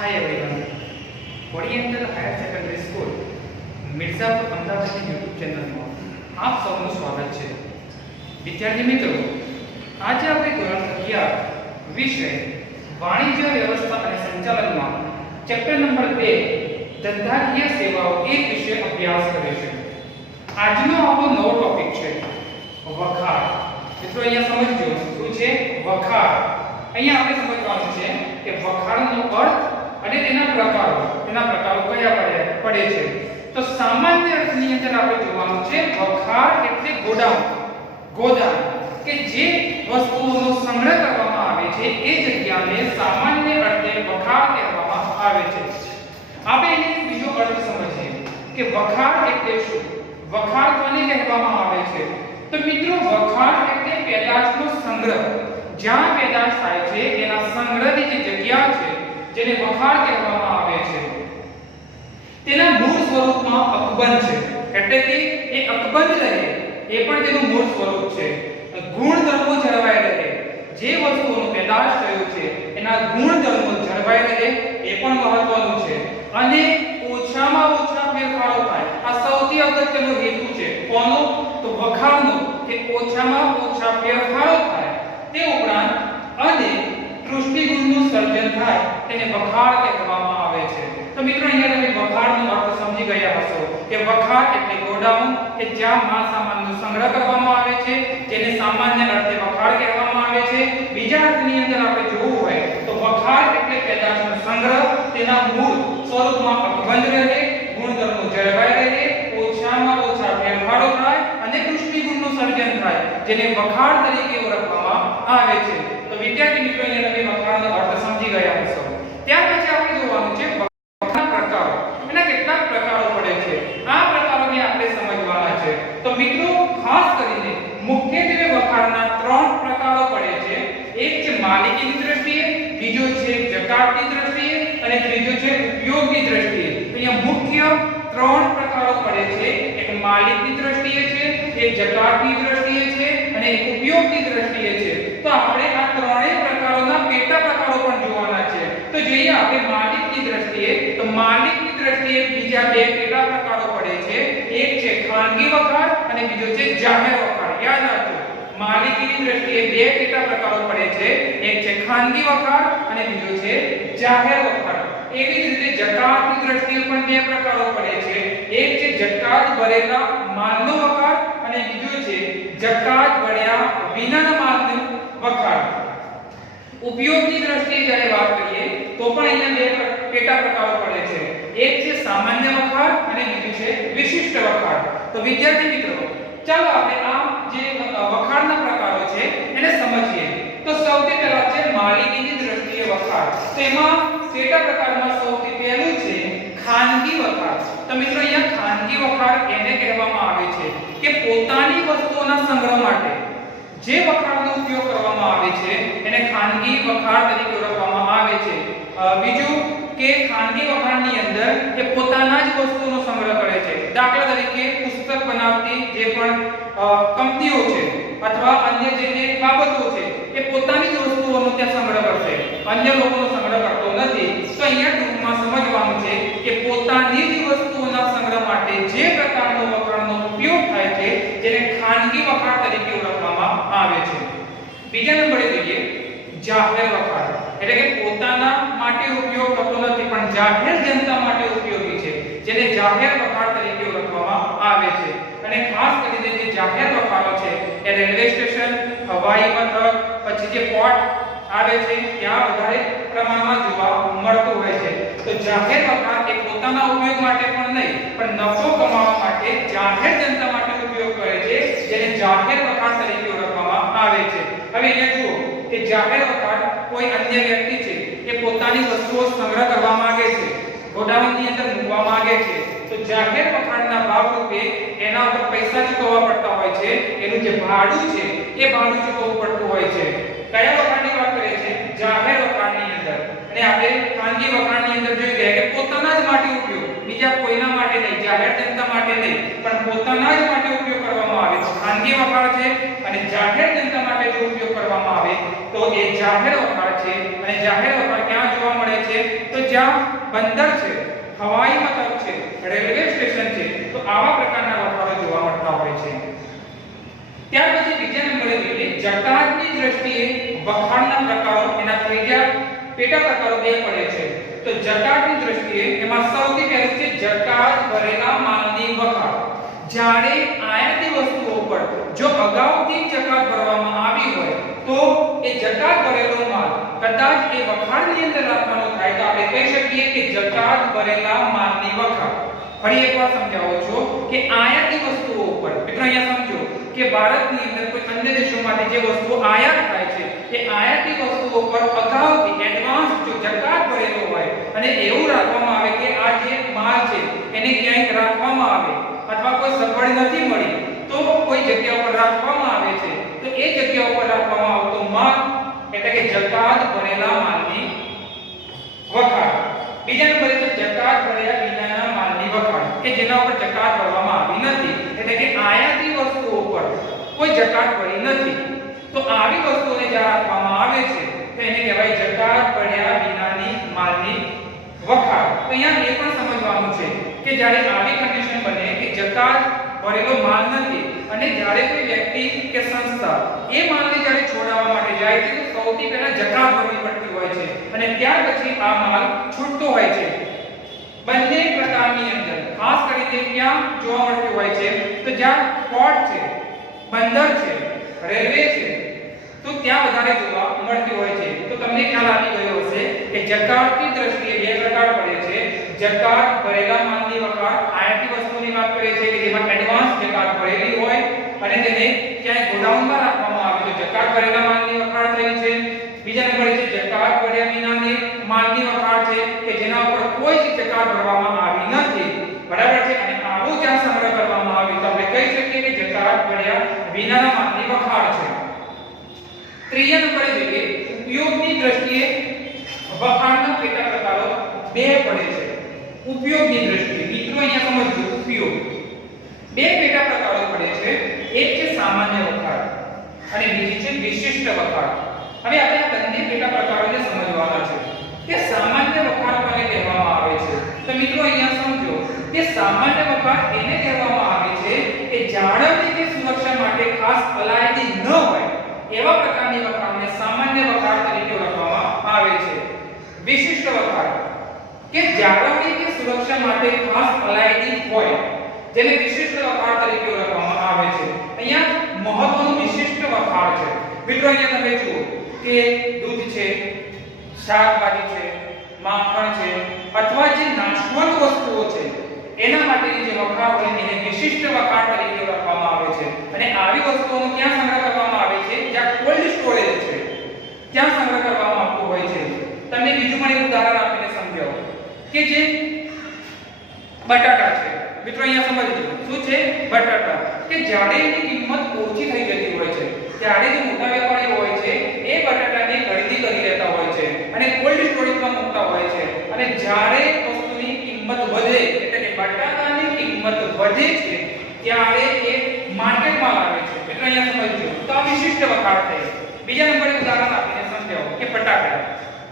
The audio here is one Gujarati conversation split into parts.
Hi everyone. Oriental higher secondary school Mirzapur અમદાવાદની YouTube ચેનલમાં આપ સૌનું સ્વાગત છે. વિદ્યાર્થી મિત્રો, આજે આપણે ધોરણ 11 વિષય વાણિજ્ય વ્યવસ્થા અને સંચાલનમાં ચેપ્ટર નંબર 2 ધંધાકીય સેવાઓ એક વિષય અભ્યાસ કરીશું. આજનો આપણો નવો ટોપિક છે વખાર. મિત્રો અહીંયા સમજજો શું છે વખાર. અહીંયા આપણે સમજવાનું છે કે વખારનો અર્થ અને તેના પ્રકારો કયા પડે છે. તો સામાન્ય અર્થની અંદર આપણે જોવાનું છે વખાર એટલે ગોદામ કે જે વસ્તુઓનો સંગ્રહ કરવામાં આવે છે એ જગ્યાને સામાન્ય અર્થે વખાર કહેવામાં આવે છે. આપણે એનો બીજો અર્થ સમજીએ કે વખાર એટલે શું. વખાર કોને કહેવામાં આવે છે? તો મિત્રો વખાર એટલે પેદાશનો સંગ્રહ. જ્યાં પેદાશ થાય છે એના સંગ્રહની જે જગ્યા છે જેને વખાર કહેવામાં આવે છે તેના મૂળ સ્વરૂપમાં અકબંધ છે. એટલે કે એ અકબંધ રહે એ પણ તેનું મૂળ સ્વરૂપ છે. ગુણધર્મો જળવાઈ રહે, જે વસ્તુઓનો પેદાશ થયો છે એના ગુણધર્મો જળવાઈ રહે એ પણ મહત્વનું છે. અને ઓછામાં ઓછા ફેરફારો થાય, આ સૌથી અગત્યનો હેતુ છે. કોનો? તો વખારનો, કે ઓછામાં ઓછા ફેરફારો થાય. તે ઉપરાંત અને દૃષ્ટિગુણનું સર્જન થાય તેને વખાર કહેવામાં આવે છે. તો મિત્રો અહીંયા તમે વખારનો અર્થ સમજી ગયા હશો કે વખાર એટલે ગોડાઉન કે જ્યાં માલ સામાનનો સંગ્રહ કરવામાં આવે છે, જેને સામાન્ય અર્થે વખાર કહેવામાં આવે છે. બીજા અર્થની અંદર આપણે જોવું હોય તો વખાર એટલે પેદાશનો સંગ્રહ, તેના મૂળ સ્વરૂપમાં અકબંધ રહે, ગુણધર્મો જળવાઈ રહે, ઓછામાં ઓછા ફેરફારો થાય અને દૃષ્ટિગુણનું સર્જન થાય, જેને વખાર તરીકે ઓળખવામાં આવે છે. તો વિદ્યાર્થી મિત્રો અહીંયા તમે વખારનો અર્થ સમજી ગયા હશો. ત્યાર પછી આપણે જોવાનું છે વખારના પ્રકારો. એના કેટલાક પ્રકારો પડે છે, આ પ્રકારોને આપણે સમજવાના છે. તો મિત્રો ખાસ કરીને મુખ્યત્વે વખારના 3 પ્રકારો પડે છે. એક છે માલિકીની દ્રષ્ટિએ, બીજો છે જકાતની દ્રષ્ટિએ અને ત્રીજો છે ઉપયોગની દ્રષ્ટિએ. તો અહીંયા મુખ્ય 3 પ્રકારો પડે છે. એક માલિકની દ્રષ્ટિએ છે, એક જકાતની દ્રષ્ટિએ છે અને એક ઉપયોગની દ્રષ્ટિએ છે. તો આપણે આ ત્રણેય પ્રકારોના પેટા પ્રકારો પણ જોવાના છે. તો જોઈએ આપણે માલિકની દ્રષ્ટિએ. તો માલિકની દ્રષ્ટિએ બીજા 2 પેટા પ્રકારો પડે છે. એક છે ખાનગી વખાર અને બીજો છે જાહેર વખાર. યાદ રાખજો, માલિકીની દ્રષ્ટિએ 2 પેટા પ્રકારો પડે છે. એક છે ખાનગી વખાર અને બીજો છે જાહેર વખાર. એવી જ રીતે જકાતની દ્રષ્ટિએ પણ 2 પ્રકારો પડે છે. એક છે જકાત ભરેલા માલનો વખાર અને બીજો છે જકાત ભર્યા વિનાના માલનો વખાર. ઉપયોગની દ્રષ્ટિએ જ્યારે વાત કરીએ તો પણ અહીંયા 2 પેટા પ્રકારો પડે છે. એક છે સામાન્ય વખાર અને બીજું છે વિશિષ્ટ વખાર. તો વિદ્યાર્થી મિત્રો, ચાલો આપણે આ જે વખારના પ્રકારો છે એને સમજીએ. તો સૌથી પહેલા છે માલિકીની દ્રષ્ટિએ વખાર. તેમાં પેટા પ્રકારમાં સૌથી પહેલું છે ખાનગી વખાર. તો મિત્રો અહીંયા ખાનગી વખાર એને કહેવામાં આવે છે કે પોતાની વસ્તુઓના સંગ્રહ માટે જે વખારનો ઉપયોગ કરવામાં આવે છે એને ખાનગી વખાર તરીકે ઓળખવામાં આવે છે. બીજું કે ખાનગી વખારની અંદર એ પોતાના જ વસ્તુઓનો સંગ્રહ કરે છે. દાખલા તરીકે પુસ્તક બનાવતી જે પણ કંપનીઓ છે અથવા અન્ય જે બાબતો છે એ પોતાની જ વસ્તુઓનો ત્યાં સંગ્રહ કરશે, અન્ય લોકોનો સંગ્રહ કરતો નથી. તો અહીંયા ટૂંકમાં સમજવાનું છે કે પોતાની જ વસ્તુઓના સંગ્રહ માટે જે પ્રકારનો વખારનો ઉપયોગ થાય છે જેને ખાનગી વખાર તરીકે ઓળખવામાં આવે છે. બીજા નંબરે જોઈએ જાહેર વખાર. એટલે કે પોતાના માટે ઉપયોગ થતો નથી પણ જાહેર જનતા માટે ઉપયોગી છે, જેને જાહેર વખાર તરીકે ઓળખવામાં આવે છે. અને ખાસ કરીને જે જાહેર વખારો છે એ રેલવે સ્ટેશન, હવાઈ મથક, પછી જે પોર્ટ આવે છે ત્યાં વધારે પ્રમાણમાં જોવા મળતું હોય છે. તો જાહેર વખાર એ પોતાના ઉપયોગ માટે પણ નહીં પણ નફો કમાવા માટે જાહેર જનતા માટે ઉપયોગ કરે છે, જેને જાહેર વખાર તરીકે ઓળખવામાં આવે છે. હવે અહીંયા જુઓ કે જાહેર વખાર કોઈ અન્ય વ્યક્તિ છે એ પોતાની વસ્તુઓ સંગ્રહ કરવા માંગે છે, ગોડાઉનની અંદર મૂકવા માંગે છે. તો જાહેર વખારના ભાગરૂપે એના ઉપર પૈસા ચૂકવવા પડતા હોય છે. એનું જે ભાડું છે એ ભાડું ચૂકવવું પડતું હોય છે. કયા વખારની વાત કરે છે? જાહેર વખારની અંદર. અને આપણે ખાનગી વખારની અંદર જોઈ ગયા કે પોતાના જ માટે ઉપયોગ, બીજા કોઈના માટે નહીં, જાહેર જનતા માટે નહીં પણ પોતાના જ માટે ઉપયોગ કરવામાં આવે છે. ખાનગી વખાર છે અને જાહેર જનતા માટે જો ઉપયોગ કરવામાં આવે તો એ જાહેર વખાણ છે અને જાહેર વખાણ ક્યાં જોવા મળે છે તો જ્યાં બંદર છે, હવાઈ મથક છે, રેલવે સ્ટેશન છે, તો આવા પ્રકારના વખાણો જોવા મળતા હોય છે. ત્યાર પછી બીજા નંબરે જોઈએ જકાતની દ્રષ્ટિએ વખાણના પ્રકારો. એના ત્રીજા પેટા પ્રકારો બે પડે છે. તો જકાતની દ્રષ્ટિએ એમાં સૌથી પહેલું છે જકાત ભરેલા માલની વખાણ. જ્યારે આયાતી વસ્તુઓ પર જો અગાઉથી જકાત ભરવામાં આવી હોય તો એ જકાત ભરેલો માલ કદાચ એ વખાણની અંદર રાખવાનો થાય તો આપણે કહી શકીએ કે જકાત ભરેલા માલની વખાણ. ફરી એકવાર સમજાવું છું કે આયાતી વસ્તુઓ ઉપર મિત્રો અહીંયા સમજો કે ભારતની અંદર કોઈ અન્ય દેશોમાંથી જે વસ્તુઓ આયાત થાય છે એ આયાતી વસ્તુઓ પર અગાઉથી એડવાન્સ જો જકાત ભરેલો હોય અને એવું રાખવામાં આવે કે આ જે માલ છે એને ક્યાંક રાખવામાં આવે અથવા કોઈ સગવડ નથી મળી તો કોઈ જગ્યા પર રાખવામાં આવે છે તો એ જગ્યા ઉપર રાખવામાં આવતો માલ એટલે કે જકાત ભરેલા માલની વખાણ. બીજા નંબરે છે જકાત ભર્યા વિનાના માલની વખાણ કે જેના ઉપર જકાત ભરવામાં આવી નથી એટલે કે આયાતી વસ્તુઓ પર કોઈ જકાત ભરી નથી તો આવી વસ્તુઓને જ્યાં રાખવામાં આવે છે તો એને કહેવાય જકાત ભર્યા વિનાની માલની વખાણ. તો અહીંયા એ પણ સમજવાનું છે કે જ્યારે આવી કન્ડિશન બને કે જકાત ભરેલો માલ નથી અને જ્યારે કોઈ વ્યક્તિ કે સંસ્થા એ માલને જ્યારે છોડાવવા માટે જાય છે તો સૌથી પહેલા જકાત ભરવી પડતી હોય છે અને ત્યાર પછી આ માલ છૂટતો હોય છે. બંને પ્રકારની અંદર ખાસ કરીને ક્યાં જોવા મળતું હોય છે તો જ્યાં પોર્ટ છે, બંદર છે, રેલવે છે તો ત્યાં વધારે જોવા મળતી હોય છે. તો તમને ખ્યાલ આવી ગયો હશે કે જકાતની દ્રષ્ટિએ બે પ્રકાર પડે છે. જકાત ભરેલા માલની વખાણ આયાતી વસ્તુની વાત કરે છે કે જેમાં એડવાન્સ જકાત ભરેલી હોય અને તેને ક્યાંય ગોડાઉનમાં રાખવામાં આવે તો જકાત ભરેલા માલની વખાણ થઈ છે. બીજા નંબરે છે જકાત ભર્યા વિનાની માલની વખાણ છે કે જેના ઉપર કોઈ જ જકાત ભરવામાં આવી નથી. બરાબર છે. અને આવો જ્યાં સંગ્રહ કરવામાં આવે તો આપણે કહી શકીએ કે જકાત ભર્યા વિનાના માલની વખાણ છે. ત્રીજા નંબરે જોઈએ ઉપયોગની દ્રષ્ટિએ વખાણના પેટા પ્રકારો બે પડે છે. ઉપયોગની દ્રષ્ટિએ મિત્રો અહીંયા સમજો ઉપયોગ બે પેટા પ્રકારો પડે છે. એક છે સામાન્ય વખાણ અને બીજી છે વિશિષ્ટ વખાણ. હવે આપણે આ બંને પેટા પ્રકારોને સમજવાના છે કે સામાન્ય વખાણ કોને કહેવામાં આવે છે. તો મિત્રો અહીંયા સમજો કે સામાન્ય વખાણ એને કહેવામાં આવે છે કે જાળવણી કે સુરક્ષા માટે ખાસ અલાયદી ન હોય એવા પ્રકારની વખાણને સામાન્ય વખાણ તરીકે ઓળખવામાં આવે છે. વિશિષ્ટ વખાણ કે જાળવણી કે સુરક્ષા માટે ખાસ અલાયદી હોય જેને વિશિષ્ટ વખાણ તરીકે ઓળખવામાં આવે છે. અહીંયા મહત્વનું વિશિષ્ટ વખાણ છે. મિત્રો અહીંયા તમે જુઓ કે દૂધ છે, શાકભાજી છે, માખણ છે અથવા જે નાશવંત વસ્તુઓ છે એના માટેની જે વખાણ હોય એને વિશિષ્ટ વખાણ તરીકે ઓળખવામાં આવે છે. અને આવી વસ્તુઓનો ક્યાં સંગ્રહ કરવામાં આવે છે જ્યાં કોલ્ડ સ્ટોરેજ છે ત્યાં સંગ્રહ કરવામાં આવતો હોય છે. તમને બીજું પણ એક ઉદાહરણ આપીને સમજાવું કે જે બટાટા છે. મિત્રો અહીંયા સમજજો શું છે બટાટા કે જ્યારે એની કિંમત ઓછી થઈ જતી હોય છે ત્યારે જે મોટા વેપારીઓ હોય છે એ બટાટાની ખરીદી કરી લેતા હોય છે અને કોલ્ડ સ્ટોરેજમાં મૂકતા હોય છે અને જ્યારે વસ્તુની કિંમત વધે એટલે કે બટાટાની કિંમત વધે છે ત્યારે એ માર્કેટમાં લાવે છે. મિત્રો અહીંયા સમજજો તો આ વિશિષ્ટ વખાણ થઈ. બીજા નંબરે ઉદાહરણ આપીને સમજાવો કે બટાટા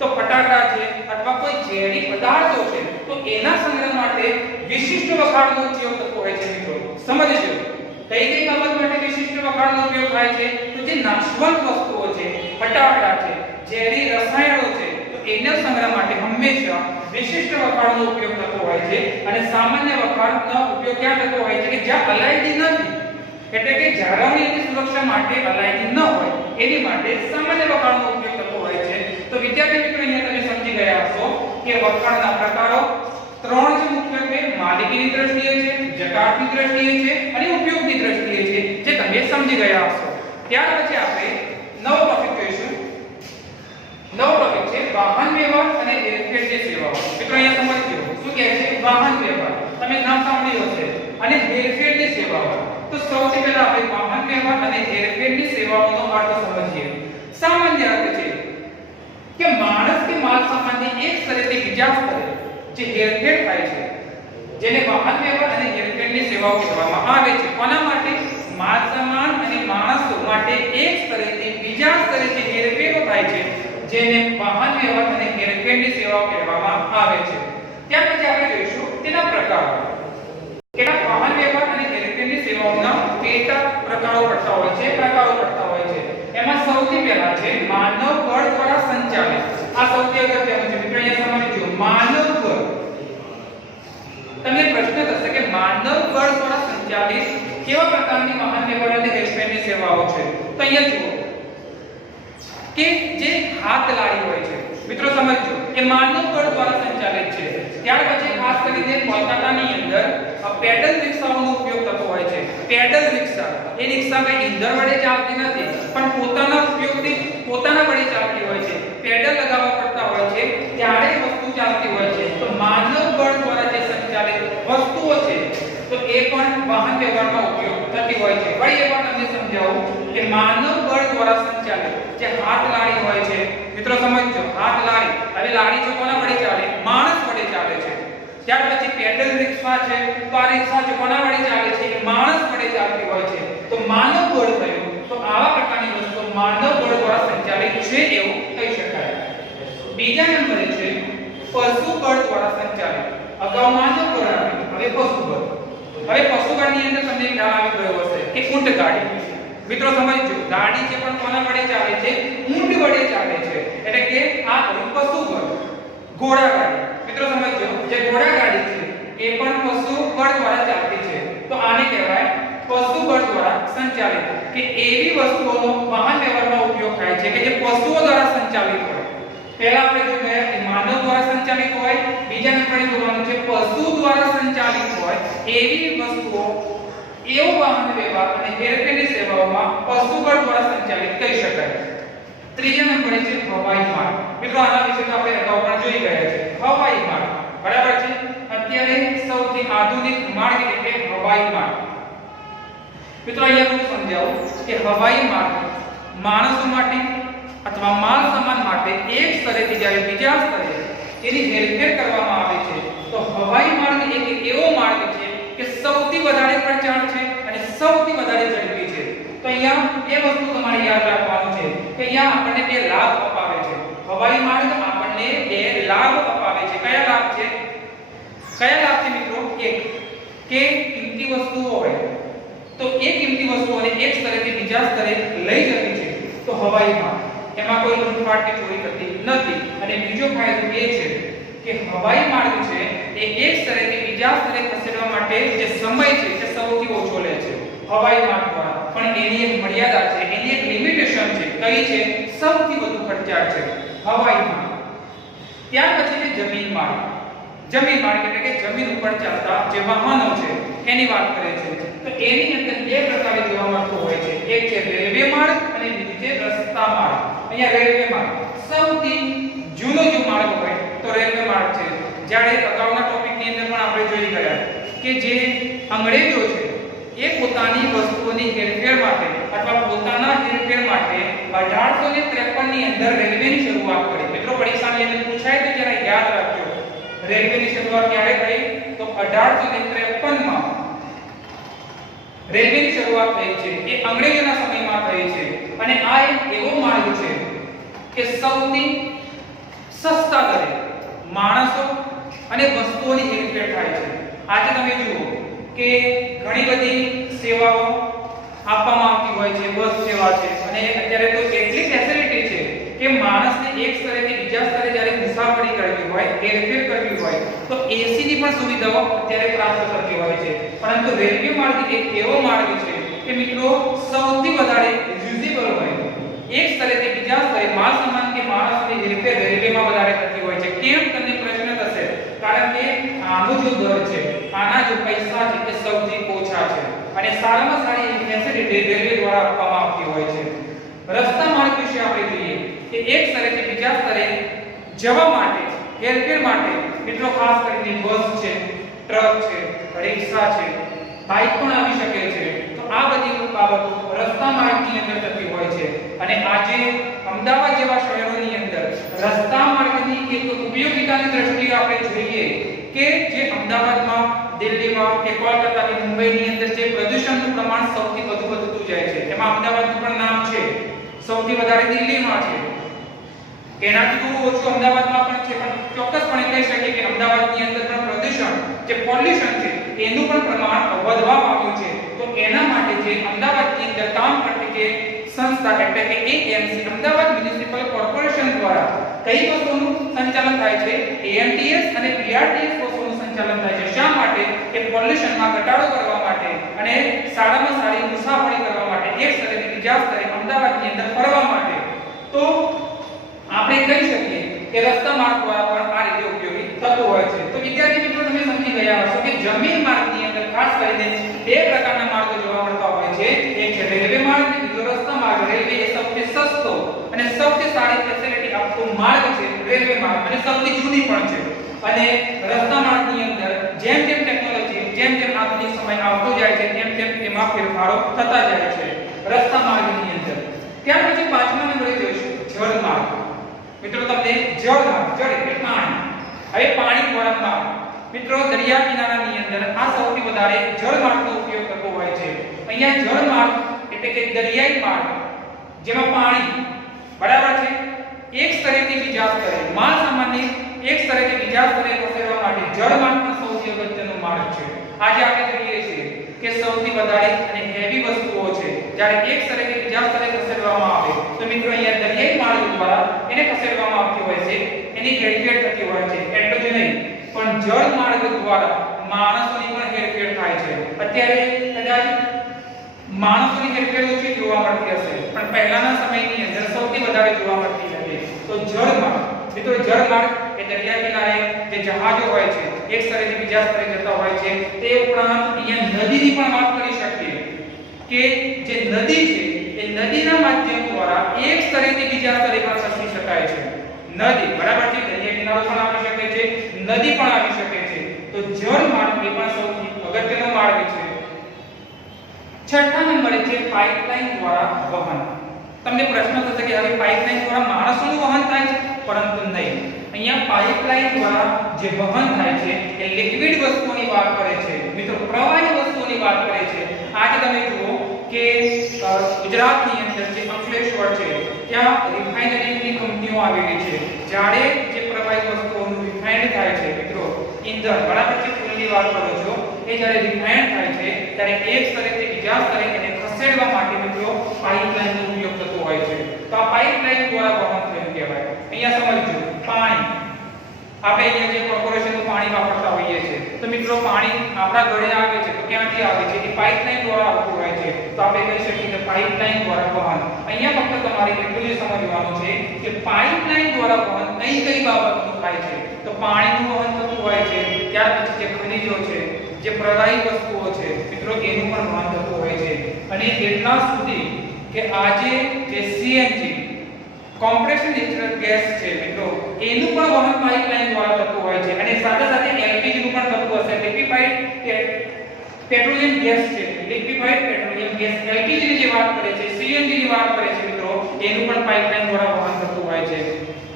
તો બટાટા છે અથવા કોઈ ઝેરી પદાર્થો છે તો એના સંગ્રહ માટે વિશિષ્ટ વખાણનો ઉપયોગ થતો હોય છે. મિત્રો સમજજો કઈ બાબત માટે વિશિષ્ટ વખાણનો ઉપયોગ થાય છે તો જે નાશવંત વસ્તુઓ છે, બટાટા છે, ઝેરી રસાયણો છે તો એના સંગ્રહ માટે હંમેશા વિશિષ્ટ વખાણનો ઉપયોગ થતો હોય છે. અને સામાન્ય વખાણનો ઉપયોગ ક્યાં થતો હોય છે કે જ્યાં અલાયદી નથી એટલે કે જાળવણી અને સુરક્ષા માટે અલાયદી ન હોય એની માટે સામાન્ય વખાણનો ઉપયોગ થતો હોય છે. તો વિદ્યાર્થી મિત્રો અહીંયા તમે સમજી ગયા હશો કે વખાણના પ્રકારો ત્રણ છે મુખ્યત્વે માલિકીની દ્રષ્ટિએ છે, જકાતની દ્રષ્ટિએ છે અને ઉપયોગની દ્રષ્ટિએ છે જે તમે સમજી ગયા હશો. ત્યાર પછી આપણે નવો ટોપિક જોઈશું. નવો ટોપિક છે વાહન વ્યવહાર અને હેરફેરની સેવાઓ. મિત્રો અહીંયા સમજજો શું કહે છે વાહન વ્યવહાર તમે નામ સાંભળ્યું હશે અને હેરફેરની સેવાઓ. તો સૌથી પહેલા આપણે વાહન વ્યવહાર અને હેરફેરની સેવાઓનો અર્થ સમજીએ. સામાન્ય અર્થ છે કે માણસ કે માલ સામાનની એક સ્તરેથી બીજા સ્તરે જે હેરફેર થાય છે જેને વાહન વ્યવહાર અને હેરફેરની સેવાઓ કહેવામાં આવે છે. કોના માટે? માલસામાન અને માણસો માટે એક સ્તરેથી બીજા સ્તરે જે હેરફેરો થાય છે જેને વાહન વ્યવહાર અને હેરફેરની સેવાઓ કહેવામાં આવે છે. ત્યાર પછી આપણે જોઈશું તેના પ્રકારો. કેટલાક વાહન વ્યવહાર અને હેરફેરની સેવાઓના પેટા પ્રકારો પડતા હોય છે. એમાં સૌથી પહેલા છે માનવ બળ દ્વારા સંચાલિત. આ સૌથી અગત્યનું છે મિત્રો. અહીંયા સમજો માનવ બળ. તમને પ્રશ્ન થશે કે માનવ બળ દ્વારા સંચાલિત કેવા પ્રકારની વાહન વ્યવહાર અને હેરફેરની સેવાઓ છે? તો અહીંયા જુઓ કે જે હાથ લારી હોય છે મિત્રો, સમજો કે માનવ બળ દ્વારા સંચાલિત છે. ત્યાર પછી ખાસ કરીને કોલકાતાની અંદર પેડલ રિક્ષાઓનો ઉપયોગ થતો હોય છે. પેડલ રિક્ષા એ રિક્ષા કઈ ઈંધણ વડે ચાલતી નથી, પણ પોતાના ઉપયોગથી પોતાના વડે ચાલતી હોય છે. પેડલ લગાવવા પડતા હોય છે ત્યારે વસ્તુ ચાલતી હોય છે. તો માનવ બળ દ્વારા જે સંચાલિત વસ્તુઓ છે તો એ પણ વાહન વ્યવહારમાં ઉપયોગ થતી હોય છે. ભાઈ એ પણ તમને સમજાવું કે માનવ બળ દ્વારા સંચાલિત જે હાથ લારી હોય છે મિત્રો, સમજો હાથ લારી. હવે લારી જો કોના વડે ચાલે? માણસ વડે ચાલે છે. ત્યાર પછી પેડલ રિક્ષા છે તો આ રિક્ષા જો કોના વડે ચાલે છે? માણસ વડે ચાલતી હોય છે. તો માનવ બળ થયું. તો આવા પ્રકારની વસ્તુ માનવ બળ દ્વારા સંચાલિત છે એવું કહી શકાય. બીજા નંબરે છે પશુ બળ દ્વારા સંચાલિત. અગાઉ માનવ બળ આવ્યું, હવે પશુ બળ. હવે પશુ બળની અંદર તમને ખ્યાલ આવી ગયો હશે કે ઊંટ ગાડી. મિત્રો સમજો ગાડી જે પણ કોના વડે ચાલે છે? ઊંટ વડે ચાલે છે. એટલે કે આ પશુ બળ. ઘોડા ગાડી મિત્રો સમજો જે ઘોડા ગાડી છે એ પણ પશુ બળ દ્વારા ચાલતી છે. તો આને કહેવાય પશુ બળ દ્વારા સંચાલિત. કે એવી વસ્તુઓનો વાહન વ્યવહારમાં ઉપયોગ થાય છે કે જે પશુઓ દ્વારા સંચાલિત હોય. પહેલા આપણે જોયું કે માનવ દ્વારા સંચાલિત હોય, બીજા નંબરે જોવાનું છે પશુ દ્વારા સંચાલિત હોય. એવી વસ્તુઓ એવો વાહન વ્યવહાર અને હેરફેરની સેવાઓમાં પશુ બળ દ્વારા સંચાલિત કહી શકાય. ત્રીજા નંબરે છે હવાઈ માર્ગ. મિત્રો આના વિશે તો આપણે અગાઉ પણ જોઈ ગયા છે. હવાઈ માર્ગ બરાબર છે. અત્યારે સૌથી આધુનિક માર્ગ એટલે હવાઈ માર્ગ. મિત્રો અહીંયા હું સમજાવું કે હવાઈ માર્ગ માણસો માટે અથવા માલ સામાન માટે એક સ્તરેથી જ્યારે બીજા સ્તરે એની હેરફેર કરવામાં આવે છે. તો હવાઈ માર્ગ એક એવો માર્ગ છે કે સૌથી વધારે પ્રચાર છે અને સૌથી વધારે ઝડપી છે. તો અહીંયા એ વસ્તુ તમારે યાદ રાખવાનું છે કે અહીંયા આપણને બે લાભ અપાવે છે. હવાઈ માર્ગ આપણને બે લાભ અપાવે છે. કયા લાભ છે? મિત્રો? એક કે કિંમતી વસ્તુઓ હોય તો એ કિંમતી વસ્તુઓને એક સ્તરેથી બીજા સ્તરે લઈ જવી છે તો હવાઈ માર્ગ એમાં કોઈ લૂંટફાટ કે ચોરી થતી નથી. અને બીજો ફાયદો એ છે કે હવાઈ માર્ગ છે એ એક સ્તરેથી બીજા સ્તરે ખસેડવા માટે જે સમય છે તે સૌથી ઓછો લે છે હવાઈ માર્ગ દ્વારા. પણ એની એક મર્યાદા છે, એની એક લિમિટેશન છે. કઈ છે? સૌથી વધુ ખર્ચાળ છે હવાઈ માર્ગ. ત્યાર પછી છે જમીન માર્ગ. જમીન માર્ગ એટલે કે જમીન ઉપર ચાલતા જે વાહનો છે એની વાત કરે છે. તો એની અંદર બે પ્રકારે જોવા મળતો હોય છે. એક છે રેલવે માર્ગ અને બીજું છે રસ્તા માર્ગ. અહીંયા રેલવે માર્ગ સૌથી જૂનો જો માર્ગ હોય તો રેલવે માર્ગ છે. જ્યારે અગાઉના ટોપિકની અંદર પણ આપણે જોઈ ગયા કે જે અંગ્રેજો છે એ પોતાની વસ્તુઓની હેરફેર માટે અથવા પોતાના હેરફેર માટે 1853 ની અંદર રેલવેની શરૂઆત કરી. મિત્રો પરીક્ષાની અંદર પૂછાય તો જરા યાદ રાખજો રેલવેની શરૂઆત ક્યારે થઈ? તો 1853 માં રેલવેની શરૂઆત થઈ છે. એ અંગ્રેજોના સમયમાં થઈ છે. અને આ એક એવો માર્ગ છે કે સૌથી સસ્તા દરે માણસો અને વસ્તુઓની હેરફેર થાય છે. આજે તમે જુઓ કે ઘણી બધી સેવાઓ આપવામાં આવતી હોય છે. બસ સેવા છે અને અત્યારે તો એટલી ફેસિલિટી છે કે માણસને એક સ્તરેથી બીજા સ્તરે જ્યારે મુસાફરી કરવી હોય, હેરફેર કરવી હોય તો એસી ની પણ સુવિધાઓ અત્યારે પ્રાપ્ત થતી હોય છે. પરંતુ રેલવે માર્ગ એક એવો માર્ગ છે કે મિત્રો સૌથી વધારે યુઝેબલ હોય. એક સ્તરેથી બીજા સ્તરે માલ સામાન કે માણસની હેરફેર રેલવેમાં વધારે થતી હોય છે. કેમ? તમને પ્રશ્ન થશે. કારણ કે આનો જો દર છે, આના જો પૈસા છે તે સૌથી ઓછા છે અને સારામાં સારી ફેસિલિટી રેલવે દ્વારા આપવામાં આવતી હોય છે. રસ્તા માર્ગ વિશે આપણે જોઈએ કે એક સ્તરેથી બીજા સ્તરે જવા માટે, હેરફેર માટે મિત્રો ખાસ કરીને બસ છે, ટ્રક છે, રિક્ષા છે, બાઇક પણ આવી શકે છે. તો આ બધી બાબતો રસ્તા માર્ગની અંદર થતી હોય છે. અને આજે અમદાવાદ જેવા શહેરોની અંદર રસ્તા માર્ગની એક ઉપયોગિતાની દ્રષ્ટિએ આપણે જોઈએ કે જે અમદાવાદમાં દિલ્હીમાં કે કોલકાતા કે મુંબઈની અંદર જે પ્રદૂષણનું પ્રમાણ સૌથી વધુ વધતું જાય છે એમાં અમદાવાદનું પણ નામ છે. સૌથી વધારે દિલ્હીમાં છે, એનાથી થોડું ઓછું અમદાવાદમાં પણ છે, પણ ચોક્કસપણે કહી શકીએ કે અમદાવાદની અંદર પણ પ્રદૂષણ જે પોલ્યુશન છે એનું પણ પ્રમાણ વધવા આવ્યું છે. તો એના માટે જે અમદાવાદની અંદર કામ કરતી જે સંસ્થા એટલે કે એએમસી અમદાવાદ મ્યુનિસિપલ કોર્પોરેશન દ્વારા કઈ વસ્તુનું સંચાલન થાય છે? એએમટીએસ અને પીઆરટીએસ વસ્તુનું સંચાલન થાય છે. શા માટે? કે પોલ્યુશનમાં ઘટાડો કરવા માટે અને સારામાં સારી મુસાફરી કરવા માટે, એક સ્થળેથી બીજા સ્થળે અમદાવાદની અંદર ફરવા માટે. તો આપણે કહી શકીએ કે રસ્તા માર્ગ દ્વારા પણ આ રીતે ઉપયોગી થતો હોય છે. તો વિદ્યાર્થી મિત્રો તમે સમજી ગયા હશો કે જમીન માર્ગની અંદર ખાસ કરીને બે પ્રકારના માર્ગો જોવા મળતા હોય છે. એક છે રેલવે માર્ગ અને બીજો રસ્તા માર્ગ. રેલવે એ સૌથી સસ્તો અને સૌથી સારી ફેસિલિટી આપતો માર્ગ છે, રેલવે માર્ગ, અને સૌથી જૂની પણ છે. અને રસ્તા માર્ગની અંદર જેમ જેમ ટેકનોલોજી જેમ જેમ આધુનિક સમય આવતો જાય છે તેમ તેમ તેમાં ફેરફારો થતા જાય છે રસ્તા માર્ગની અંદર. ત્યાર પછી પાંચમા નંબરે જોઈશું જળ માર્ગ. મિત્રો તમને જળ માર્ગ, જળ એટલે પાણી. હવે પાણી દ્વારા માર્ગ. મિત્રો દરિયા કિનારાની અંદર આ સૌથી વધારે જળ માર્ગનો ઉપયોગ થતો હોય છે. અહીંયા જળ માર્ગ એટલે કે દરિયાઈ માર્ગ જેમાં પાણી બરાબર છે એક સ્થળેથી બીજા સ્થળે માલ સામાનને એક સ્થળેથી બીજા સ્થળે ખસેડવા માટે જળ માર્ગ પણ સૌથી અગત્યનો માર્ગ છે. આજે આપણે જોઈએ છીએ કે સૌથી વધારે અને હેવી વસ્તુઓ છે જ્યારે એક સ્થળેથી બીજા સ્થળે ખસેડવામાં આવે તો મિત્રો અહીંયા દરિયાઈ માર્ગ દ્વારા એને ખસેડવામાં આવતી હોય છે, એની હેરફેર થતી હોય છે. એટલું જ નહીં પણ જળ માર્ગ દ્વારા માણસોની પણ હેરફેર થાય છે. અત્યારે કદાચ માણસોની હેરફેર ઓછી જોવા મળતી હશે પણ પહેલાના સમયની અંદર સૌથી વધારે જોવા મળતી હતી. તો જળ માર્ગ, મિત્રો જળ માર્ગ એ દરિયા કિનારે જે જહાજો હોય છે એક સ્થળેથી બીજા સ્થળે જતા હોય છે. તે ઉપરાંત અહીંયા નદીની પણ વાત કરી શકીએ કે જે નદી છે એ નદીના માધ્યમ દ્વારા એક સ્થળેથી બીજા સ્થળે પણ ખસી શકાય છે. નદી બરાબર છે, દરિયા કિનારો પણ આવી શકે છે, નદી પણ આવી શકે છે. તો જળ માર્ગ એ પણ સૌથી અગત્યનો માર્ગ છે. છઠ્ઠા નંબરે છે પાઇપલાઇન દ્વારા વહન. તમને પ્રશ્ન થશે કે હવે પાઇપલાઇન દ્વારા માણસોનું વહન થાય છે, પરંતુ નહીં. અહીંયા પાઇપલાઇન દ્વારા જે વહન થાય છે એ લિક્વિડ વસ્તુઓની વાત કરે છે. મિત્રો પ્રવાહી વસ્તુઓની વાત કરે છે. આજે તમે જુઓ કે ગુજરાતની અંદર જે અંકલેશ્વર છે ત્યાં રિફાઇનરીની કંપનીઓ આવેલી છે. જ્યારે જે પ્રવાહી વસ્તુઓનું રિફાઇન્ડ થાય છે મિત્રો ઇંધણ બરાબર છે ફૂલની વાત કરો છો એ જ્યારે રિફાઇન્ડ થાય છે ત્યારે એક સ્થળેથી બીજા સ્થળે એને ખસેડવા માટે મિત્રો પાઇપલાઇનનો ઉપયોગ થતો હોય છે. તો આ પાઇપલાઇન દ્વારા વહન થયું કહેવાય. અહીંયા સમજજો પાણી આપણે અહીંયા જે કોર્પોરેશનનું પાણી વાપરતા હોઈએ છીએ તો મિત્રો પાણી આપણા ઘરે આવે છે તો ક્યાંથી આવે છે? એ પાઇપલાઇન દ્વારા આવતું હોય છે. તો આપણે કહી શકીએ કે પાઇપલાઇન દ્વારા વહન. અહીંયા ફક્ત તમારે એટલું જ સમજવાનું છે કે પાઇપલાઇન દ્વારા વહન કઈ બાબતનું થાય છે. તો પાણીનું વહન થતું હોય છે, ત્યાર પછી જે ખનિજો છે, જે પ્રવાહી વસ્તુઓ છે મિત્રો એનું પણ વહન થતું હોય છે. અને એટલા સુધી કે આજે જે સીએનજી કોમ્પ્રેશન નેચરલ ગેસ છે મિત્રો એનું પણ વહન પાઇપલાઇન દ્વારા થતું હોય છે. અને સાથે સાથે એલપીજી નું પણ થતું હશે. લિક્વિફાઈડ પેટ્રોલિયમ ગેસ છે, લિક્વિફાઈડ પેટ્રોલિયમ ગેસ એલપીજી ની જે વાત કરે છે, સીએનજી ની વાત કરે છે મિત્રો એનું પણ પાઇપલાઇન દ્વારા વહન થતું હોય છે.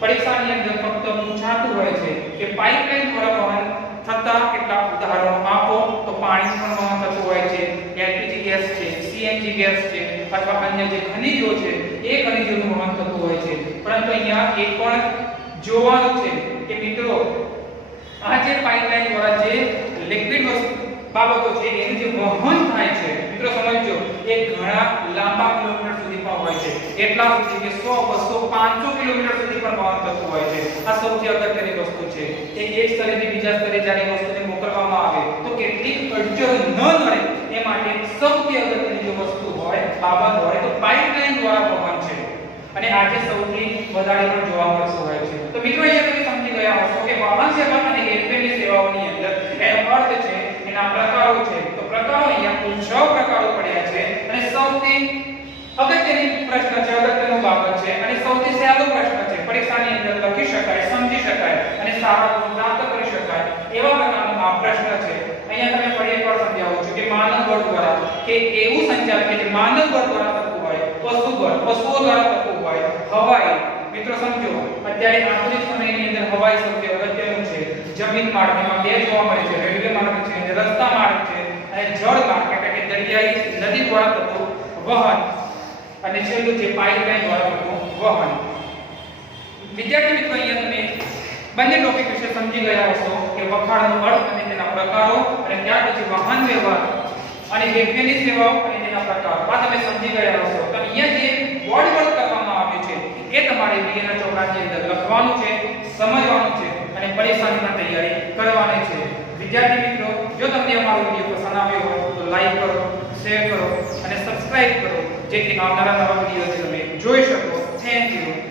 પરીક્ષાની અંદર ફક્ત પૂછાતું હોય છે કે પાઇપલાઇન દ્વારા વહન થતા કેટલા ઉદાહરણો આપો. તો પાણીનું પણ વહન થતું હોય છે, એલપીજી ગેસ છે, સીએનજી ગેસ છે અથવા અન્ય જે ખનિજો છે એ ખનિજોનું વહન થતું હોય છે. પરંતુ અહીંયા એ પણ જોવાનું છે કે મિત્રો આ જે પાઇપલાઇન દ્વારા જે લિક્વિડ બાબતો છે એનું જે વહન થાય છે મિત્રો સમજો એ ઘણા લાંબા કિલોમીટર સુધી પણ હોય છે. એટલા સુધી કે 100 200 500 કિલોમીટર સુધી પણ વહન થતું હોય છે. આ સૌથી અગત્યની વસ્તુ છે. એ એક સ્થળેથી બીજા સ્થળે જ્યારે વસ્તુને મોકલવામાં આવે તો કેટલીક અડચણ ન નડે એ માટે સૌથી અગત્યની જો વસ્તુ હોય બાબત હોય તો પાઇપલાઇન દ્વારા વહન છે. અને આજે સૌથી વધારે પણ જોવા મળતું હોય છે. તો મિત્રો અહીંયા તમે સમજી ગયા હશો કે વાહન સેવા અને હેરફેરની સેવાઓની અંદર એનો અર્થ છે એના પ્રકારો છે. તો પ્રકારો અહીંયા કુલ 6 પ્રકારો પડ્યા છે. અને સૌથી અગત્યની પ્રશ્ન છે, અગત્યનો બાબત છે અને સૌથી સહેલો પ્રશ્ન છે. પરીક્ષાની અંદર લખી શકાય, સમજી શકાય અને સારા ગુણ પ્રાપ્ત કરી શકાય એવા પ્રકારનો આ પ્રશ્ન છે. અહીંયા તમે ફરી એકવાર સમજાવું છું કે માનવ બળ દ્વારા કે એવું સંચાલન કે જે માનવ બળ દ્વારા થતું હોય, પશુઓ દ્વારા થતું હોય, હવાઈ મિત્રો સમજો અત્યારે આધુનિક સમયની અંદર હવાઈ સૌથી અગત્યનું છે. જમીન માર્ગ એમાં બે જોવા મળે છે, રેલવે માર્ગ છે અને રસ્તા માર્ગ છે, અને જળ માર્ગ એટલે કે દરિયાઈ નદી દ્વારા થતું વહન, અને છેલ્લું છે પાઇપલાઇન દ્વારા થતું વહન. વિદ્યાર્થી મિત્રો, અહીંયા તમે બંને ટોપિક વિશે સમજી ગયા હશો કે વખાણનો અર્થ અને તેના પ્રકારો, અને ત્યાર પછી વાહન વ્યવહાર અને વૈજ્ઞાનિક સેવાઓ અને તેના પ્રકારો આ તમે સમજી ગયા હશો. તો અહીંયા જે બોર્ડ વર્ક કરવામાં આવ્યું છે એ તમારે બીએના ચોપડાની અંદર લખવાનું છે, સમજવાનું છે અને પરીક્ષાની તૈયારી કરવાની છે. વિદ્યાર્થી મિત્રો, જો તમને અમારો વિડિયો પસંદ આવ્યો હોય તો લાઈક કરો, શેર કરો અને સબસ્ક્રાઇબ કરો, જેથી આવનારા નવા વિડિયો તમે જોઈ શકો. Thank you.